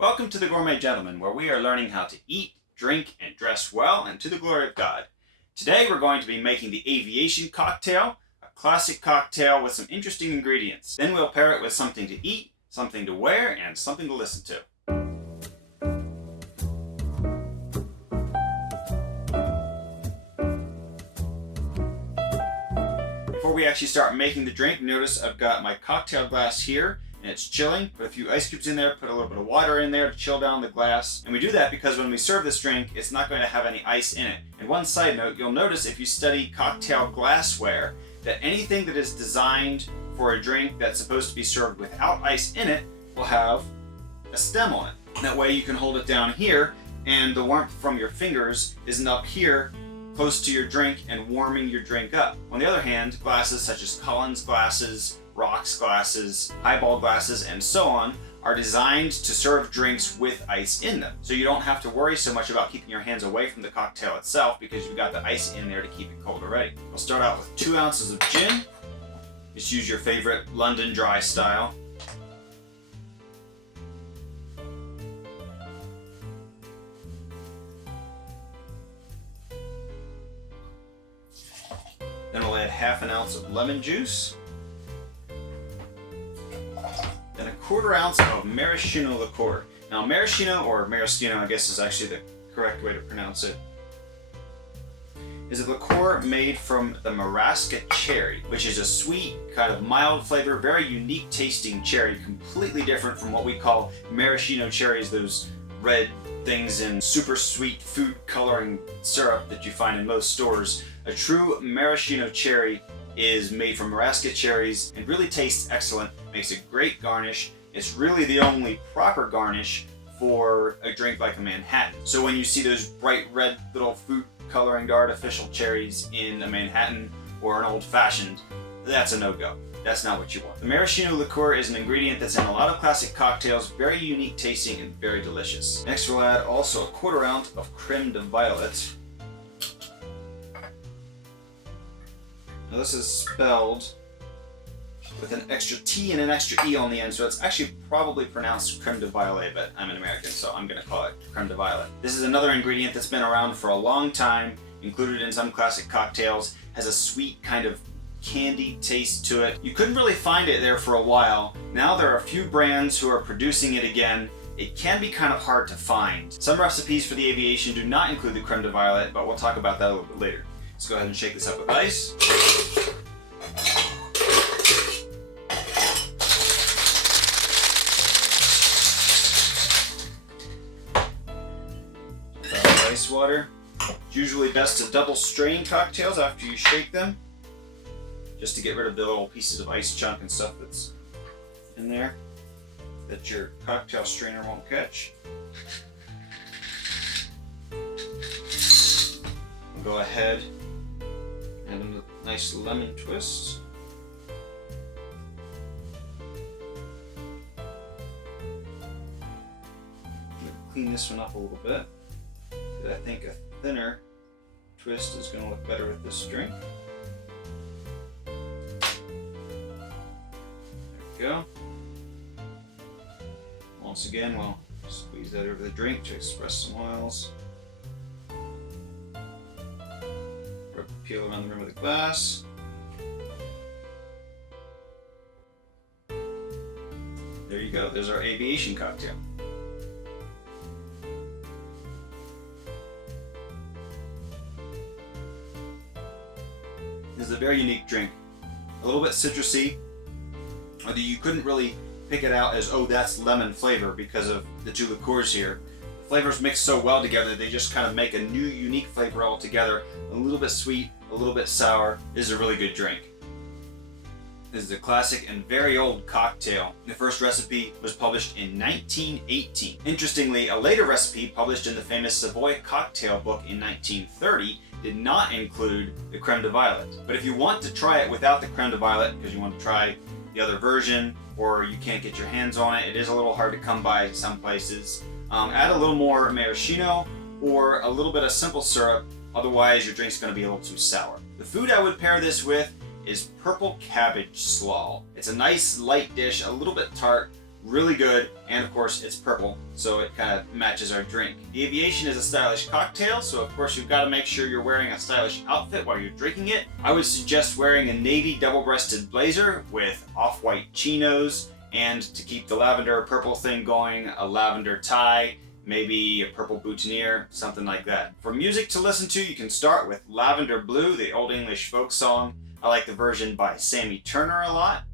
Welcome to the Gourmet Gentleman, where we are learning how to eat, drink, and dress well and to the glory of God. Today we're going to be making the Aviation cocktail, a classic cocktail with some interesting ingredients. Then we'll pair it with something to eat, something to wear, and something to listen to. Before we actually start making the drink, notice I've got my cocktail glass here. And it's chilling. Put a few ice cubes in there, put a little bit of water in there to chill down the glass. And we do that because when we serve this drink, it's not going to have any ice in it. And one side note, you'll notice if you study cocktail glassware, that anything that is designed for a drink that's supposed to be served without ice in it will have a stem on it. That way you can hold it down here and the warmth from your fingers isn't up here close to your drink and warming your drink up. On the other hand, glasses such as Collins glasses, rocks glasses, highball glasses, and so on are designed to serve drinks with ice in them. So you don't have to worry so much about keeping your hands away from the cocktail itself because you've got the ice in there to keep it cold already. We'll start out with 2 ounces of gin. Just use your favorite London Dry style. Then we'll add half an ounce of lemon juice. Then a 1/4 ounce of Maraschino Liqueur. Now maraschino, or maraschino I guess is actually the correct way to pronounce it, is a liqueur made from the Maraschino cherry, which is a sweet, kind of mild flavor, very unique tasting cherry, completely different from what we call maraschino cherries, those red things in super sweet food coloring syrup that you find in most stores. A true maraschino cherry is made from Maraschino cherries and really tastes excellent, makes a great garnish. It's really the only proper garnish for a drink like a Manhattan. So when you see those bright red little food coloring artificial cherries in a Manhattan or an old fashioned, that's a no-go. That's not what you want. The maraschino liqueur is an ingredient that's in a lot of classic cocktails, very unique tasting and very delicious. Next we'll add also a 1/4 ounce of Creme de Violette. Now this is spelled with an extra T and an extra E on the end, so it's actually probably pronounced Creme de Violette, but I'm an American, so I'm going to call it Creme de Violette. This is another ingredient that's been around for a long time, included in some classic cocktails, has a sweet kind of candy taste to it. You couldn't really find it there for a while. Now there are a few brands who are producing it again. It can be kind of hard to find. Some recipes for the Aviation do not include the Creme de Violette, but we'll talk about that a little bit later. Let's go ahead and shake this up with ice. Ice water. It's usually best to double strain cocktails after you shake them, just to get rid of the little pieces of ice chunk and stuff that's in there that your cocktail strainer won't catch. We'll go ahead and a nice lemon twist. Clean this one up a little bit. I think a thinner twist is going to look better with this drink. There we go. Once again, we'll squeeze that over the drink to express some oils. Rub the peel around the rim of the glass. There you go. There's our Aviation cocktail. This is a very unique drink. A little bit citrusy, although you couldn't really pick it out as, oh, that's lemon flavor because of the 2 liqueurs here. The flavors mix so well together, they just kind of make a new, unique flavor all together. A little bit sweet, a little bit sour. This is a really good drink. This is a classic and very old cocktail. The first recipe was published in 1918. Interestingly, a later recipe published in the famous Savoy cocktail book in 1930 did not include the Creme de Violette. But if you want to try it without the Creme de Violette, because you want to try the other version, or you can't get your hands on it, it is a little hard to come by some places, add a little more maraschino or a little bit of simple syrup, otherwise your drink's going to be a little too sour. The food I would pair this with is purple cabbage slaw. It's a nice light dish, a little bit tart, Really good, and of course it's purple, so it kind of matches our drink. The Aviation is a stylish cocktail, so of course you've got to make sure you're wearing a stylish outfit while you're drinking it. I would suggest wearing a navy double-breasted blazer with off-white chinos, and to keep the lavender purple thing going, a lavender tie, maybe a purple boutonniere, something like that. For music to listen to, you can start with Lavender Blue, the Old English folk song. I like the version by Sammy Turner a lot.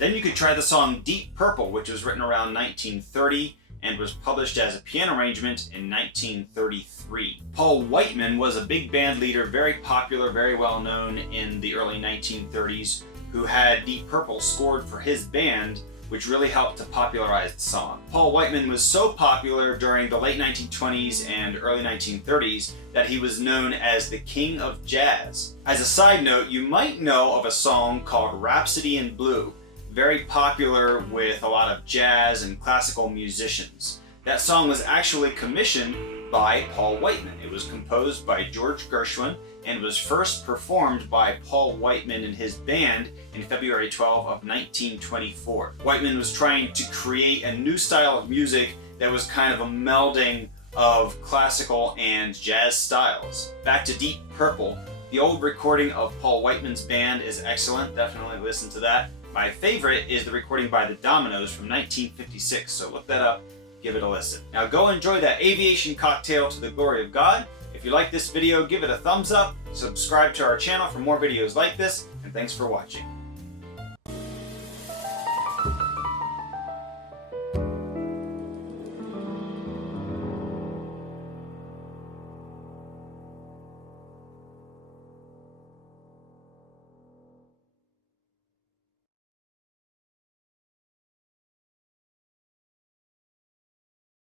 Then you could try the song Deep Purple, which was written around 1930 and was published as a piano arrangement in 1933. Paul Whiteman was a big band leader, very popular, very well known in the early 1930s, who had Deep Purple scored for his band, which really helped to popularize the song. Paul Whiteman was so popular during the late 1920s and early 1930s that he was known as the King of Jazz. As a side note, you might know of a song called Rhapsody in Blue, very popular with a lot of jazz and classical musicians. That song was actually commissioned by Paul Whiteman. It was composed by George Gershwin and was first performed by Paul Whiteman and his band in February 12 of 1924. Whiteman was trying to create a new style of music that was kind of a melding of classical and jazz styles. Back to Deep Purple. The old recording of Paul Whiteman's band is excellent. Definitely listen to that. My favorite is the recording by the Dominoes from 1956, so look that up, give it a listen. Now go enjoy that Aviation cocktail to the glory of God. If you like this video, give it a thumbs up, subscribe to our channel for more videos like this, and thanks for watching.